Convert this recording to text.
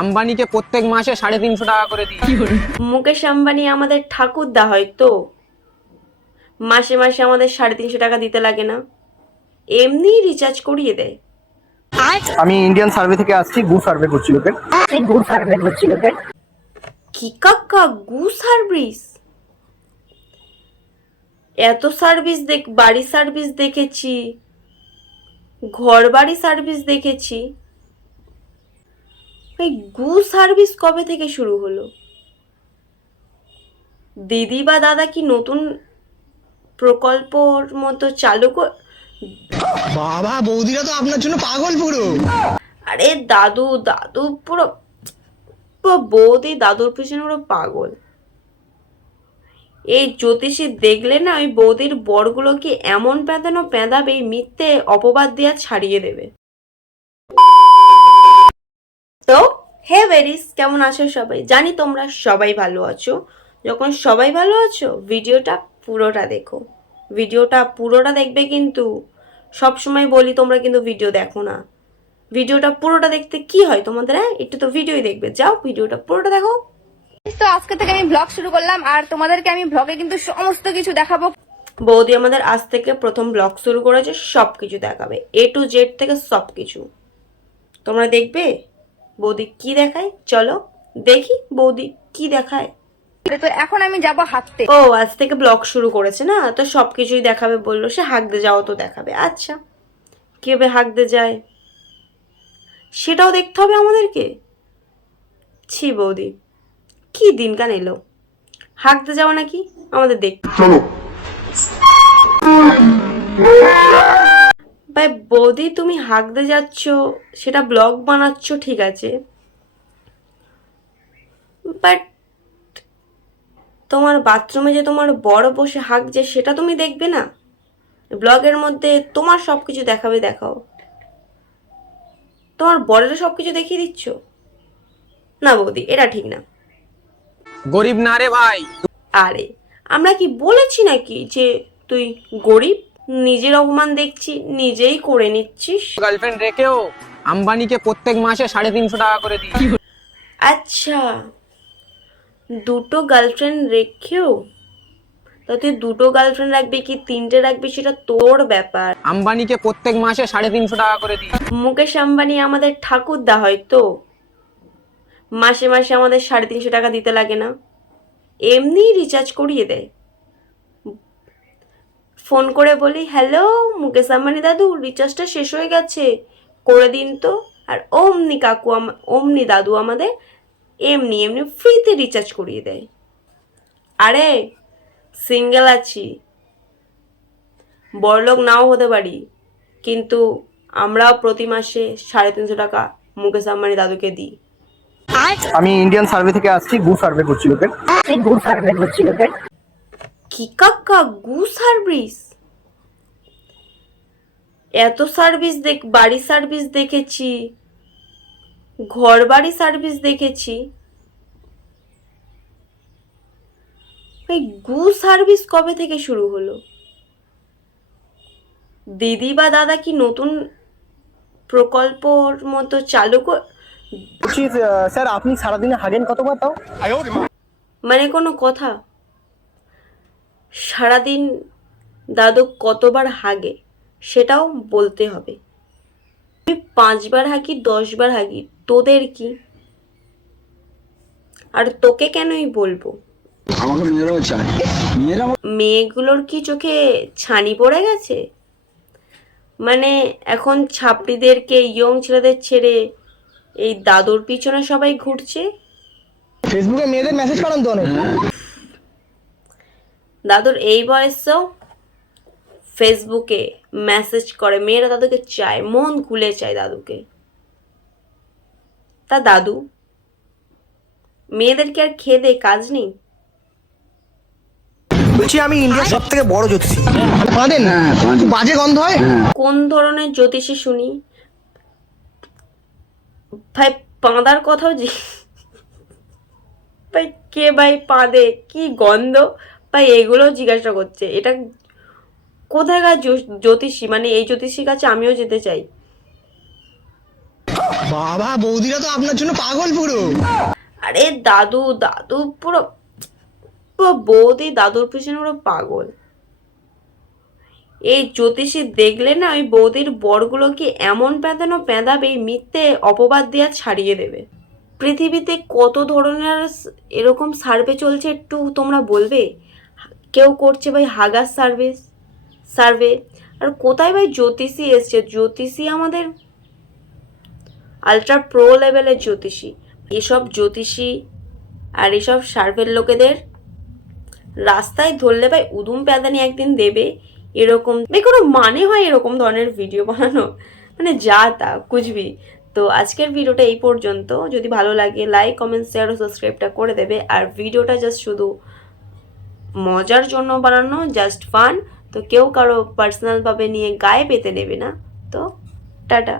আম্বানিকে প্রত্যেক মাসে 350 টাকা করে দিই। মুকেশ আম্বানি আমাদের ঠাকুরদা হয়তো, মাসে মাসে আমাদের 350 টাকা দিতে লাগে না, এমনি রিচার্জ করিয়ে দেয়। আমি ইন্ডিয়ান সার্ভে থেকে আসছি, গু সার্ভে করছি লোকের। কি কাকা, গু সার্ভিস? এত সার্ভিস বাড়ি সার্ভিস দেখেছি, ঘর বাড়ি সার্ভিস দেখেছি, এই গু সার্ভিস কবে থেকে শুরু হলো? দিদি বা দাদা কি নতুন প্রকল্পর মতো চালু বাবা বৌদিরা তো আপনার জন্য পাগল পুরো। আরে দাদু দাদু পুরো পুরো বৌদি দাদুর পিছনে পুরো পাগল। এই জ্যোতিষী দেখলে না, ওই বৌদির বরগুলোকে এমন প্যাঁদানো প্যাঁদাবে, মিথ্যে অপবাদ দিয়া ছাড়িয়ে দেবে। তো হে ভেরিস, কেমন আছো সবাই? জানি তোমরা সবাই ভালো আছো। যখন সবাই ভালো আছো, ভিডিওটা পুরোটা দেখো। ভিডিওটা পুরোটা দেখবে, কিন্তু সব সময় বলি তোমরা কিন্তু ভিডিও দেখো না। ভিডিওটা পুরোটা দেখতে কি হয় তোমাদের? একটু তো ভিডিওই দেখবে, যাও ভিডিওটা পুরোটা দেখো। তো আজকে থেকে আমি ব্লগ শুরু করলাম, আর তোমাদেরকে আমি ব্লগে কিন্তু সমস্ত কিছু দেখাবো। বৌদি আমাদের আজ থেকে প্রথম ব্লগ শুরু করেছে, সবকিছু দেখাবে, A to Z থেকে সবকিছু তোমরা দেখবে। বৌদি কি দেখায় চলো দেখি, বৌদি কি দেখায়। তো এখন আমি যাব হাঁটতে। ও আজ থেকে ব্লগ শুরু করেছে না, তো সবকিছুই দেখাবে বললো। সে হাঁকতে যাও তো দেখাবে। আচ্ছা, কিভাবে হাঁকতে যায় সেটাও দেখতে হবে আমাদেরকে। ছি বৌদি, কি দিনকান এলো, হাঁকতে যাওয়া নাকি আমাদের দেখতে। ভাই বৌদি, তুমি হাঁকতে যাচ্ছ, সেটা ব্লগ বানাচ্ছ ঠিক আছে, বাট তোমার বাথরুমে যে তোমার বড় বসে হাঁকছে সেটা তুমি দেখবে না? ব্লগের মধ্যে তোমার সবকিছু দেখাবে, দেখাও। তোমার বরের সবকিছু দেখিয়ে দিচ্ছ না বৌদি, এটা ঠিক না। গরিব না রে ভাই। আরে আমরা কি বলেছি নাকি যে তুই গরিব? নিজের অপমান দেখছি, নিজেই করে নিচ্ছিস। গার্লফ্রেন্ড রেখেও আম্বানিকে প্রত্যেক মাসে 350 টাকা করে দিই। আচ্ছা, দুটো গার্লফ্রেন্ড রেখেও? তা তুই দুটো গার্লফ্রেন্ড রাখবি কি তিনটে রাখবি সেটা তোর ব্যাপার। আম্বানিকে প্রত্যেক মাসে 350 টাকা করে দিই। মুকেশ আম্বানি আমাদের ঠাকুরদা হয়তো, মাসে মাসে আমাদের 350 টাকা দিতে লাগে না, এমনি রিচার্জ করিয়ে দেয়। ফোন করে বলি, হ্যালো মুকেশ আম্বানি দাদু, রিচার্জটা শেষ হয়ে গেছে, করে দিন তো। আর অমনি কাকু অমনি দাদু আমাদের এমনি এমনি ফ্রিতে রিচার্জ করিয়ে দেয়। আরে সিঙ্গেল আছি, বড়লোক নাও হতে পারি, কিন্তু আমরাও প্রতি মাসে 350 টাকা মুকেশ আম্বানি দাদুকে দিই। আমি ইন্ডিয়ান সার্ভে থেকে আসছি, গু সার্ভে করছি লোকের। কি কাকা, গু সার্ভিস? এত সার্ভিস বাড়ি সার্ভিস দেখেছি, ঘর বাড়ি সার্ভিস দেখেছি, এই গু সার্ভিস কবে থেকে শুরু হলো? দিদি বা দাদা কি নতুন প্রকল্পর মতো চালু বলছি স্যার, আপনি সারাদিনে হাগেন কতবার তাও? মানে কোনো কথা? সারাদিন দাদু কতবার হাগে সেটাও বলতে হবে। আমি 5 বার হাগি 10 বার হাগি, তোদের কি? আর তোকে কেনই বলবো? মেয়েগুলোর কি চোখে ছানি পড়ে গেছে? মানে এখন ছাপড়িদেরকে, ইয়ং ছেলেদের ছেড়ে এই দাদুর পিছনে সবাই ঘুরছে। ফেসবুকে মেয়েদের মেসেজ করেন তো অনেক। দাদুর এই বয়সেও ফেসবুকে মেসেজ করে, মেয়েরা দাদুকে চায়, মন খুলে চায় দাদুকে। তা দাদু মেয়েদেরকে আর খেয়ে দে কাজ নেই? বলছি আমি ইন্ডিয়ার সব থেকে বড় জ্যোতিষী। পাঁদেন না, বাজে গন্ধ হয়। কোন ধরনের জ্যোতিষী শুনি ভাই? পাঁদার কথাও ভাই কে ভাই পাঁদে, কি গন্ধ ভাই, এগুলো জিজ্ঞাসা করছে। এটা কোথাকার জ্যোতিষী? মানে এই জ্যোতিষীর কাছে আমিও যেতে চাই। বাবা বৌদিরা তো আপনার জন্য পাগল পুরো। আরে দাদু দাদু পুরো পুরো বৌদি দাদুর পিছনে পুরো পাগল। এই জ্যোতিষী দেখলে না ওই বৌদির বরগুলোকে এমন প্যাঁদানো প্যাঁদাবে, মিথ্যে অপবাদ দেওয়া ছাড়িয়ে দেবে। পৃথিবীতে কত ধরনের এরকম সার্ভে চলছে একটু তোমরা বলবে? কেউ করছে ভাই হাগার সার্ভে, আর কোথায় ভাই জ্যোতিষী এসছে? জ্যোতিষী আমাদের আলট্রা প্রো লেভেলের জ্যোতিষী। এসব জ্যোতিষী আর এসব সার্ভের লোকেদের রাস্তায় ধরলে ভাই উদুম প্যাদানি একদিন দেবে। এরকম ভাই কোনো মানে হয় এরকম ধরনের ভিডিও বানানো? মানে যা তা কুচবি। তো আজকের ভিডিওটা এই পর্যন্ত। যদি ভালো লাগে লাইক কমেন্ট শেয়ার ও সাবস্ক্রাইবটা করে দেবে। আর ভিডিওটা জাস্ট শুধু মজার জন্য বানানো, জাস্ট ফান। তো কেউ কারো পার্সোনালভাবে নিয়ে গায়ে পেতে নেবে না। তো টাটা।